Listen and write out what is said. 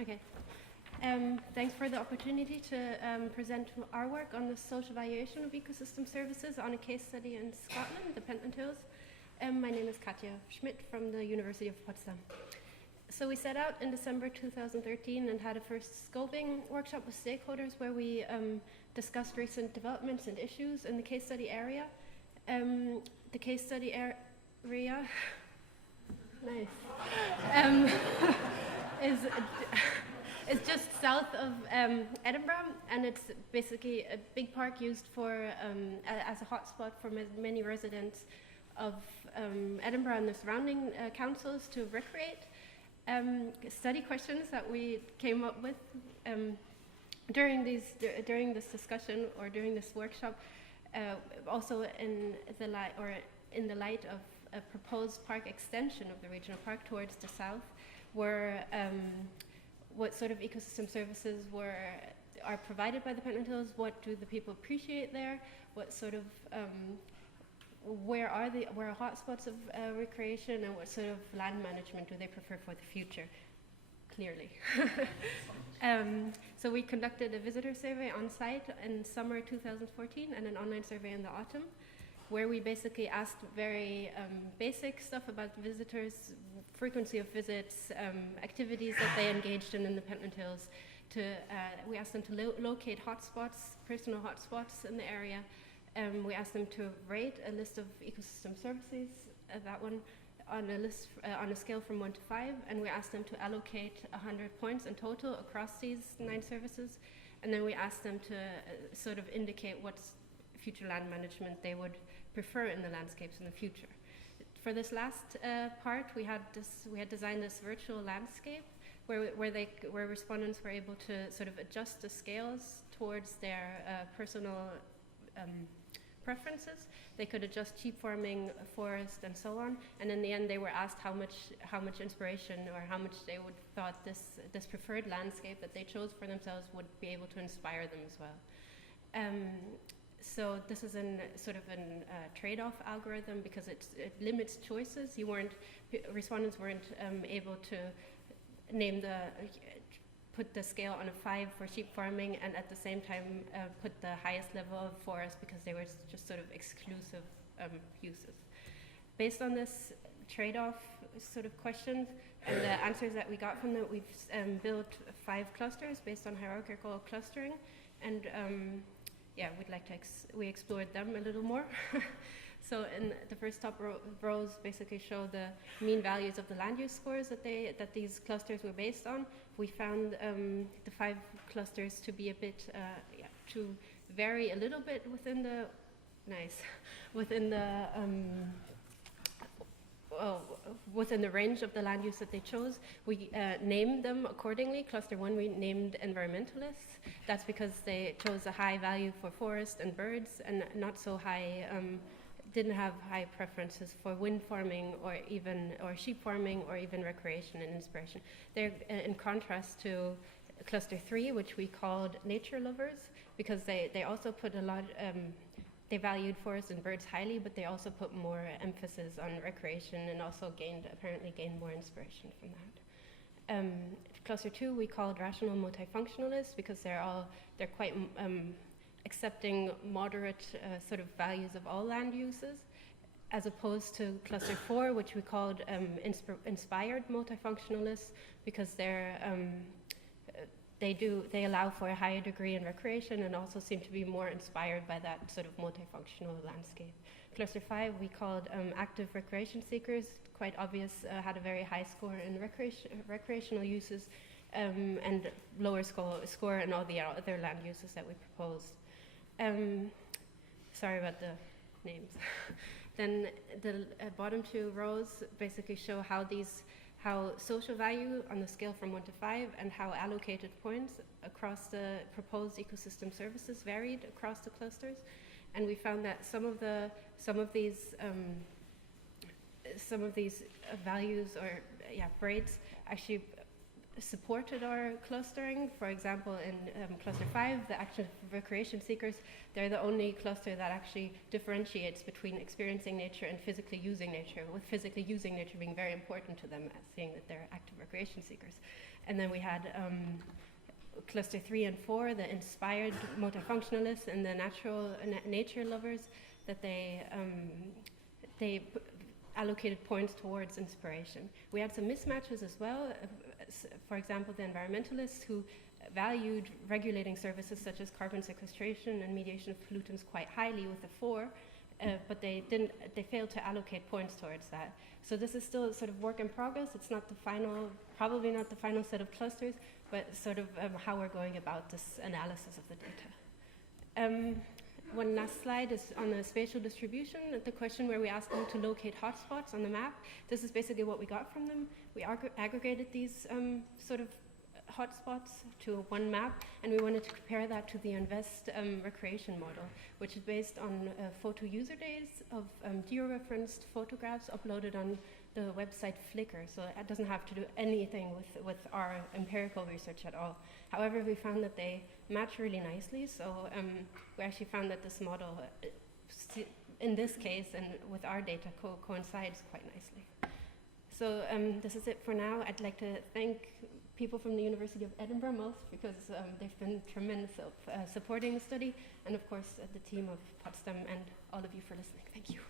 Okay. Thanks for the opportunity to present our work on the social valuation of ecosystem services on a case study in Scotland, the Pentland Hills. My name is Katja Schmidt from the University of Potsdam. So we set out in December 2013 and had a first scoping workshop with stakeholders where we discussed recent developments and issues in the case study area. The case study area nice. Is just south of Edinburgh, and it's basically a big park used for as a hotspot for many residents of Edinburgh and the surrounding councils to recreate. Study questions that we came up with during this discussion or during this workshop, also in the light of a proposed park extension of the regional park towards the south, were what sort of ecosystem services are provided by the Pentland Hills? What do the people appreciate there? What sort of where are hotspots of recreation, and what sort of land management do they prefer for the future? Clearly. So we conducted a visitor survey on site in summer 2014 and an online survey in the autumn, where we basically asked very basic stuff about visitors, frequency of visits, activities that they engaged in the Pentland Hills. We asked them to locate hotspots, personal hotspots in the area. We asked them to rate a list of ecosystem services, that one, on a scale from 1 to 5, and we asked them to allocate 100 points in total across these 9 services. And then we asked them to sort of indicate what future land management they would prefer in the landscapes in the future. For this last part, we had designed this virtual landscape where respondents were able to sort of adjust the scales towards their personal preferences. They could adjust sheep farming, forest, and so on. And in the end, they were asked how much inspiration or how much they would thought this preferred landscape that they chose for themselves would be able to inspire them as well. So this is sort of a trade-off algorithm because it limits choices. Respondents weren't able to put the scale on a 5 for sheep farming and at the same time put the highest level of forest because they were just sort of exclusive uses. Based on this trade-off sort of questions and the answers that we got from them, we've built 5 clusters based on hierarchical clustering, and we explored them a little more. So in the first top rows basically show the mean values of the land use scores that these clusters were based on. We found the 5 clusters to be a bit to vary a little bit within the range of the land use that they chose. We named them accordingly. Cluster 1 we named environmentalists. That's because they chose a high value for forest and birds and not so high, didn't have high preferences for wind farming or sheep farming or even recreation and inspiration. They're in contrast to cluster 3, which we called nature lovers, because they also put a lot, they valued forests and birds highly, but they also put more emphasis on recreation and also apparently gained more inspiration from that. Cluster 2 we called rational multifunctionalists because they're quite accepting moderate sort of values of all land uses, as opposed to cluster 4, which we called inspired multifunctionalists because they allow for a higher degree in recreation and also seem to be more inspired by that sort of multifunctional landscape. Cluster 5 we called active recreation seekers, quite obvious, had a very high score in recreational uses and lower score in all the other land uses that we proposed. Sorry about the names. Then the bottom 2 rows basically show how social value on the scale from 1 to 5 and how allocated points across the proposed ecosystem services varied across the clusters. And we found that some of these values or rates actually supported our clustering. For example, in cluster 5, the active recreation seekers, they're the only cluster that actually differentiates between experiencing nature and physically using nature, with physically using nature being very important to them, seeing that they're active recreation seekers. And then we had cluster 3 and 4, the inspired multifunctionalists and the natural nature lovers, that they allocated points towards inspiration. We had some mismatches as well. For example, the environmentalists who valued regulating services such as carbon sequestration and mediation of pollutants quite highly with a 4, but they failed to allocate points towards that. So this is still sort of work in progress. It's not the final, probably not the final set of clusters, but sort of how we're going about this analysis of the data. One last slide is on the spatial distribution, the question where we asked them to locate hotspots on the map. This is basically what we got from them. We aggregated these sort of hotspots to one map, and we wanted to compare that to the Invest recreation model, which is based on photo user days of georeferenced photographs uploaded on the website Flickr, so it doesn't have to do anything with our empirical research at all. However, we found that they match really nicely, so we actually found that this model, in this case and with our data, coincides quite nicely. So this is it for now. I'd like to thank people from the University of Edinburgh most, because they've been tremendous of supporting the study, and of course the team of Potsdam and all of you for listening. Thank you.